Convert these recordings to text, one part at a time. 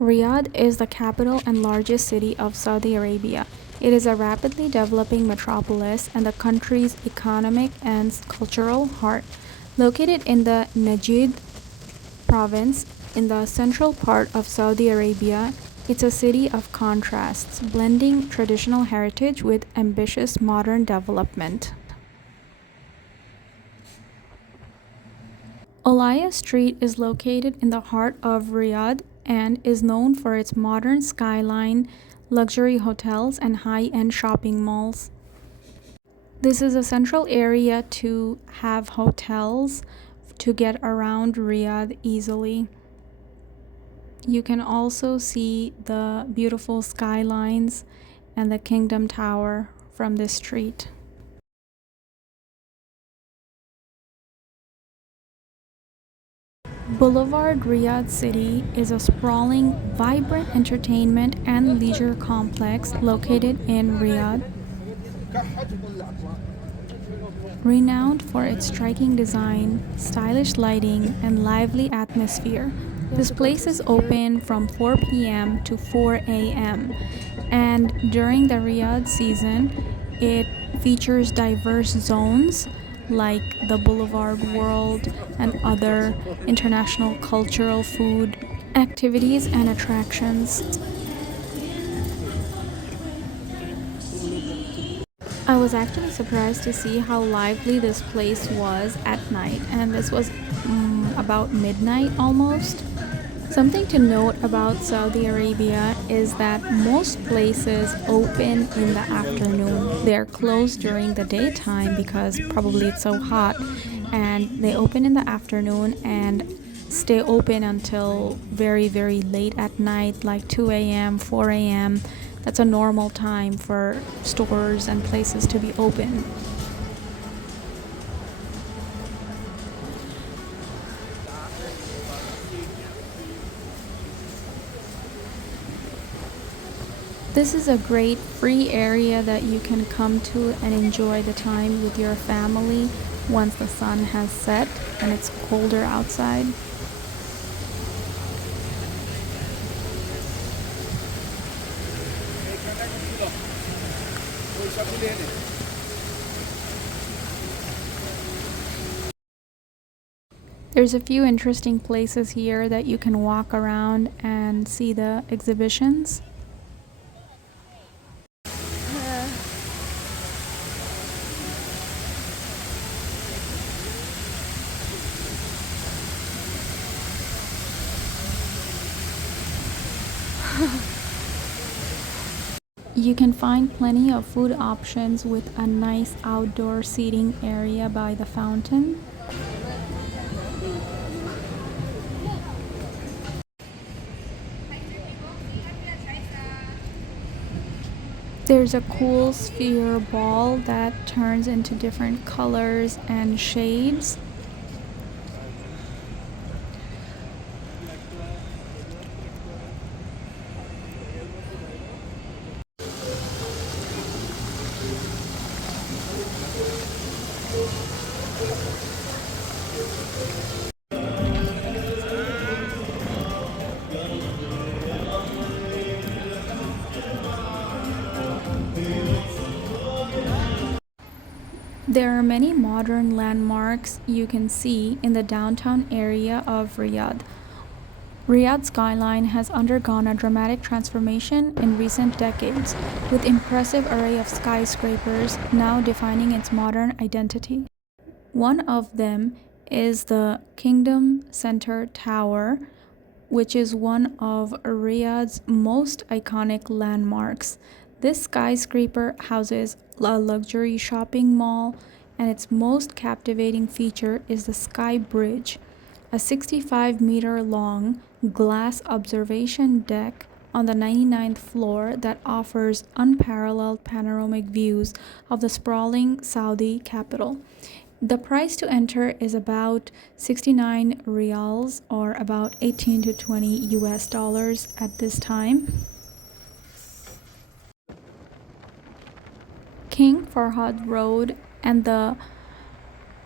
Riyadh is the capital and largest city of Saudi Arabia. It is a rapidly developing metropolis and the country's economic and cultural heart. Located in the Najd province in the central part of Saudi Arabia, it's a city of contrasts, blending traditional heritage with ambitious modern development. Olaya Street is located in the heart of Riyadh and is known for its modern skyline, luxury hotels, and high-end shopping malls. This is a central area to have hotels to get around Riyadh easily. You can also see the beautiful skylines and the Kingdom Tower from this street. Boulevard Riyadh City is a sprawling, vibrant entertainment and leisure complex located in Riyadh. Renowned for its striking design, stylish lighting, and lively atmosphere, this place is open from 4 p.m. to 4 a.m. and during the Riyadh season, it features diverse zones like the Boulevard World and other international cultural food activities and attractions. I was actually surprised to see how lively this place was at night, and this was about midnight almost. Something to note about Saudi Arabia is that most places open in the afternoon. They're closed during the daytime because probably it's so hot, and they open in the afternoon and stay open until very, very late at night, like 2 a.m., 4 a.m. That's a normal time for stores and places to be open. This is a great free area that you can come to and enjoy the time with your family once the sun has set and it's colder outside. There's a few interesting places here that you can walk around and see the exhibitions. You can find plenty of food options with a nice outdoor seating area by the fountain. There's a cool sphere ball that turns into different colors and shades. There are many modern landmarks you can see in the downtown area of Riyadh. Riyadh's skyline has undergone a dramatic transformation in recent decades, with impressive array of skyscrapers now defining its modern identity. One of them is the Kingdom Center Tower, which is one of Riyadh's most iconic landmarks. This skyscraper houses a luxury shopping mall, and its most captivating feature is the Skybridge, a 65-meter long glass observation deck on the 99th floor that offers unparalleled panoramic views of the sprawling Saudi capital. The price to enter is about 69 riyals or about 18 to 20 US dollars at this time. King Farhad Road and the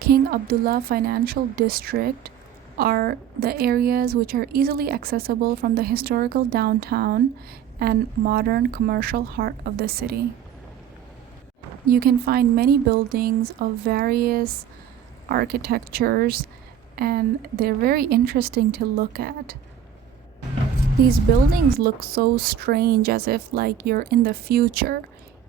King Abdullah Financial District are the areas which are easily accessible from the historical downtown and modern commercial heart of the city. You can find many buildings of various architectures, and they're very interesting to look at. These buildings look so strange, as if like you're in the future.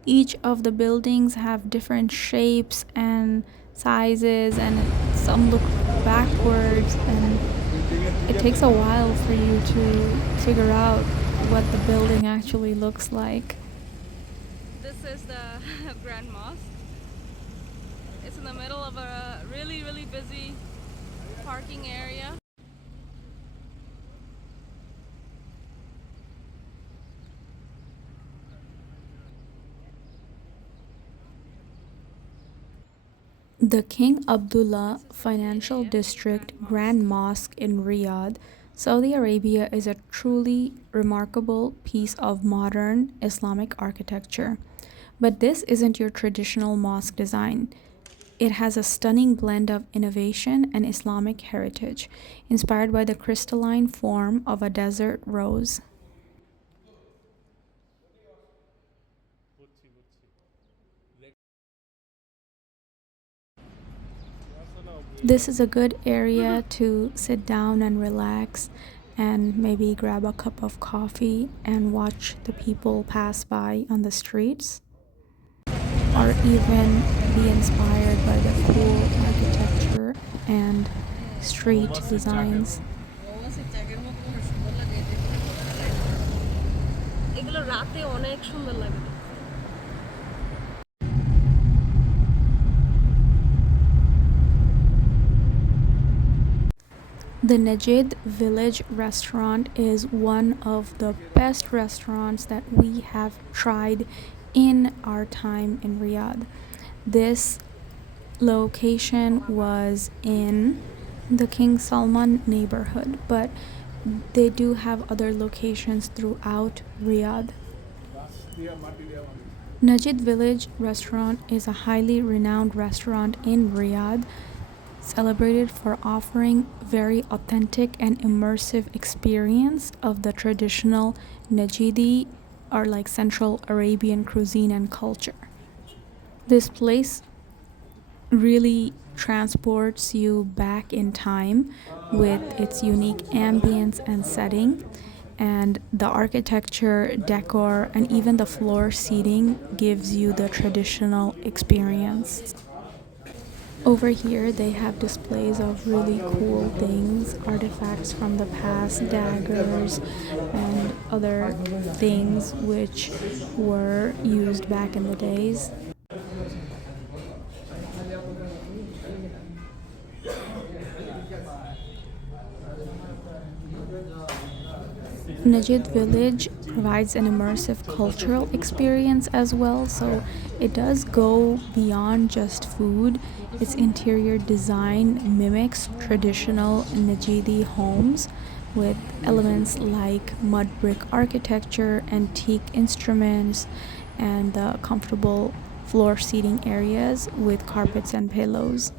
Each of the buildings have different shapes and sizes, and some look backwards, and it takes a while for you to figure out what the building actually looks like. This is the Grand Mosque. It's in the middle of a really, really busy parking area. The King Abdullah Financial District Grand Mosque in Riyadh, Saudi Arabia is a truly remarkable piece of modern Islamic architecture. But this isn't your traditional mosque design. It has a stunning blend of innovation and Islamic heritage, inspired by the crystalline form of a desert rose. This is a good area to sit down and relax and maybe grab a cup of coffee and watch the people pass by on the streets, or even be inspired by the cool architecture and street designs. এগুলো রাতে অনেক সুন্দর লাগে। The Najd Village restaurant is one of the best restaurants that we have tried in our time in Riyadh. This location was in the King Salman neighborhood, but they do have other locations throughout Riyadh. Najd Village restaurant is a highly renowned restaurant in Riyadh, celebrated for offering very authentic and immersive experience of the traditional Najdi, or like Central Arabian cuisine and culture. This place really transports you back in time with its unique ambience and setting, and the architecture, decor, and even the floor seating gives you the traditional experience. Over here, they have displays of really cool things, artifacts from the past, daggers, and other things which were used back in the days. Najd Village provides an immersive cultural experience as well, so it does go beyond just food. Its interior design mimics traditional Najdi homes with elements like mud brick architecture, antique instruments, and the comfortable floor seating areas with carpets and pillows.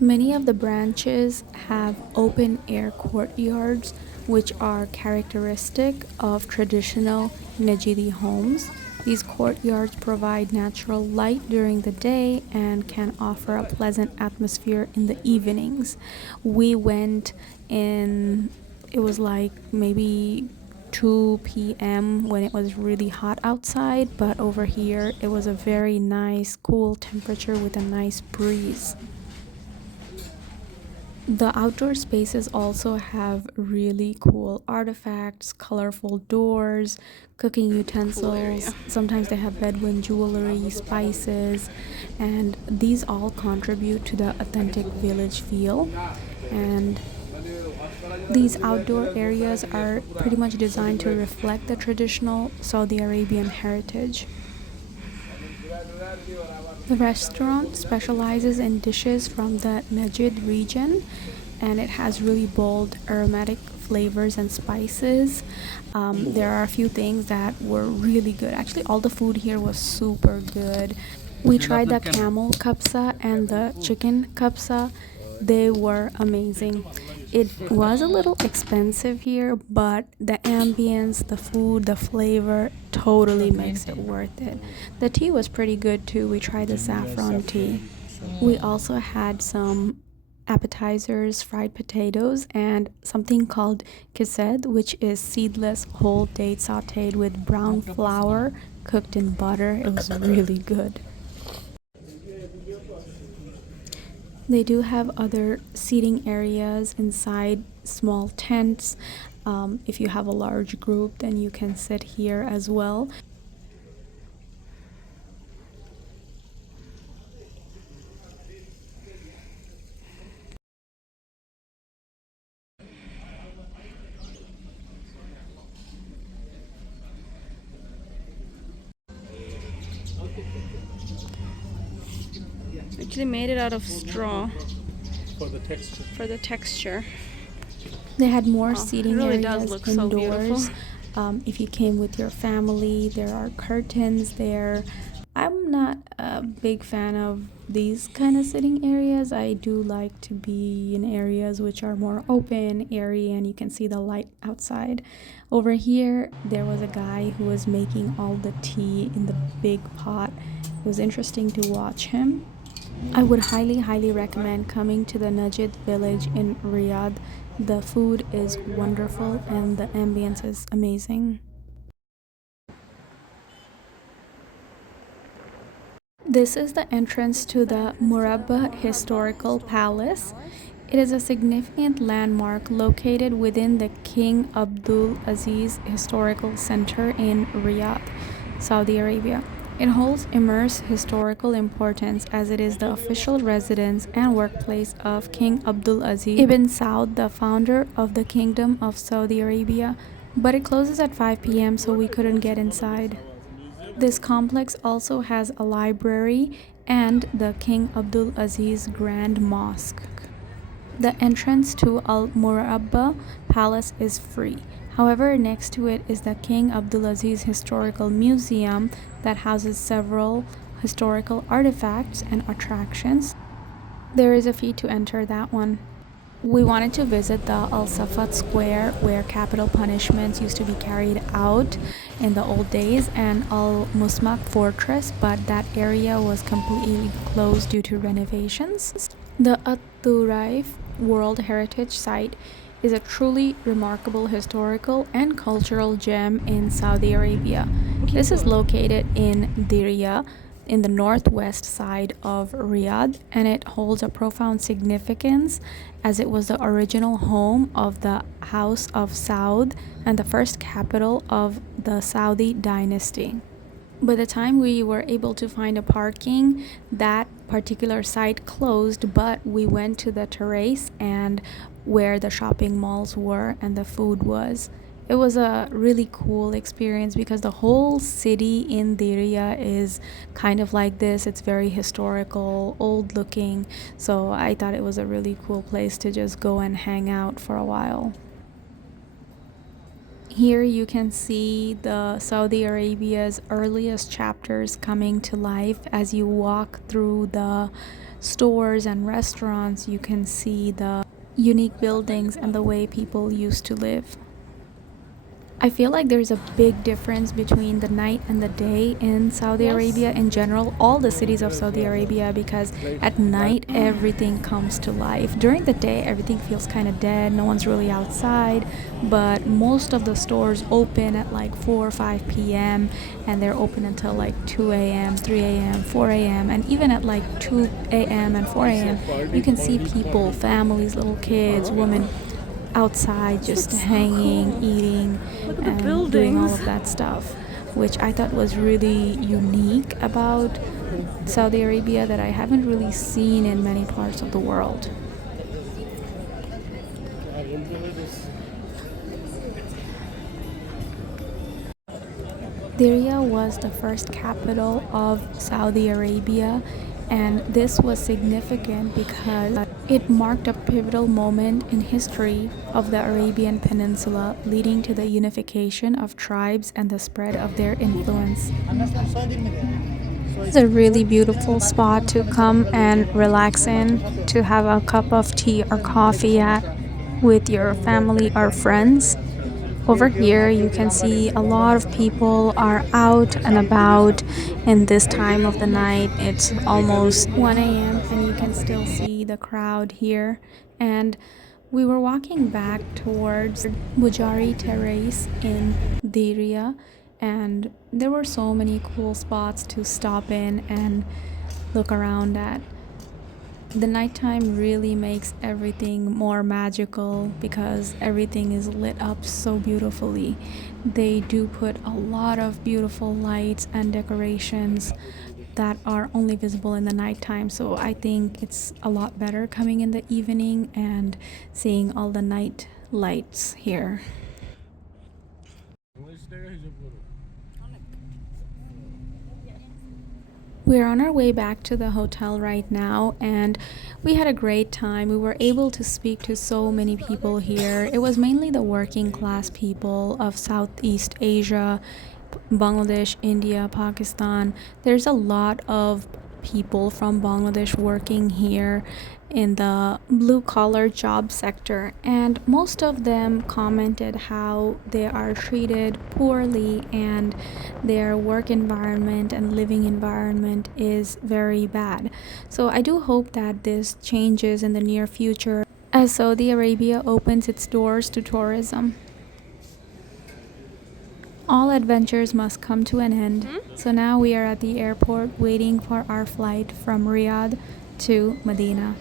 Many of the branches have open air courtyards, which are characteristic of traditional Najdi homes. These courtyards provide natural light during the day and can offer a pleasant atmosphere in the evenings. We went in, it was like maybe 2 p.m. when it was really hot outside, but over here it was a very nice, cool temperature with a nice breeze. The outdoor spaces also have really cool artifacts, colorful doors, cooking utensils. Sometimes they have Bedouin jewelry, spices, and these all contribute to the authentic village feel. And these outdoor areas are pretty much designed to reflect the traditional Saudi Arabian heritage. The restaurant specializes in dishes from the Najd region, and it has really bold aromatic flavors and spices. There are a few things that were really good. Actually, all the food here was super good. We tried the camel kapsa and the chicken kapsa. they were amazing. It was a little expensive here, but the ambience, the food, the flavor totally makes it worth it. The tea was pretty good too. We tried the saffron tea. We also had some appetizers, fried potatoes, and something called kised, which is seedless whole date sauteed with brown flour cooked in butter. It was really good. They do have other seating areas inside small tents. If you have a large group, then you can sit here as well. Actually made it out of straw For the texture. for the texture. They had more Wow, seating it really areas does look so indoors. beautiful. If you came with your family, there are curtains there. I'm not a big fan of these kind of sitting areas. I do like to be in areas which are more open, airy, and you can see the light outside. Over here, there was a guy who was making all the tea in the big pot. It was interesting to watch him. I would highly recommend coming to the Najd village in Riyadh. The food is wonderful and the ambience is amazing. This is the entrance to the Murabba Historical Palace. It is a significant landmark located within the King Abdulaziz Historical Center in Riyadh, Saudi Arabia. It holds immense historical importance as it is the official residence and workplace of King Abdulaziz ibn Saud, the founder of the Kingdom of Saudi Arabia, but it closes at 5 p.m. so we couldn't get inside. This complex also has a library and the King Abdulaziz Grand Mosque. The entrance to Al-Murabba Palace is free. However, next to it is the King Abdulaziz Historical Museum that houses several historical artifacts and attractions. There is a fee to enter that one. We wanted to visit the Al-Safat Square where capital punishments used to be carried out in the old days and Al-Musmak Fortress, but that area was completely closed due to renovations. The At-Turaif World Heritage Site is a truly remarkable historical and cultural gem in Saudi Arabia. This is located in Diriyah, in the northwest side of Riyadh, and it holds a profound significance as it was the original home of the House of Saud and the first capital of the Saudi dynasty. By the time we were able to find a parking, that particular site closed, but we went to the terrace and where the shopping malls were and the food was. It was a really cool experience because the whole city in Diriyah is kind of like this. It's very historical, old looking, so I thought it was a really cool place to just go and hang out for a while. Here you can see the Saudi Arabia's earliest chapters coming to life. As you walk through the stores and restaurants, you can see the unique buildings and the way people used to live. I feel like there's a big difference between the night and the day in Saudi Arabia in general, all the cities of Saudi Arabia, because at night everything comes to life. During the day everything feels kind of dead, no one's really outside, but most of the stores open at like 4 or 5 p.m. and they're open until like 2 a.m., 3 a.m., 4 a.m. and even at like 2 a.m. and 4 a.m. you can see people, families, little kids, women outside just hanging, eating, and doing all of that stuff, which I thought was really unique about Saudi Arabia that I haven't really seen in many parts of the world. Diriyah was the first capital of Saudi Arabia, and this was significant because it marked a pivotal moment in history of the Arabian Peninsula, leading to the unification of tribes and the spread of their influence. It's a really beautiful spot to come and relax in, to have a cup of tea or coffee at with your family or friends. Over here, you can see a lot of people are out and about in this time of the night. It's almost 1 a.m., and you can still see the crowd here. And we were walking back towards Bujari Terrace in Diriyah, and there were so many cool spots to stop in and look around at. The nighttime really makes everything more magical because everything is lit up so beautifully. They do put a lot of beautiful lights and decorations that are only visible in the nighttime, so I think it's a lot better coming in the evening and seeing all the night lights here. We're on our way back to the hotel right now, and we had a great time. We were able to speak to so many people here. It was mainly the working class people of Southeast Asia, Bangladesh, India, Pakistan. There's a lot of people from Bangladesh working here in the blue collar job sector, and most of them commented how they are treated poorly and their work environment and living environment is very bad. So I do hope that this changes in the near future as Saudi Arabia opens its doors to tourism. All adventures must come to an end. So now we are at the airport waiting for our flight from Riyadh to Medina.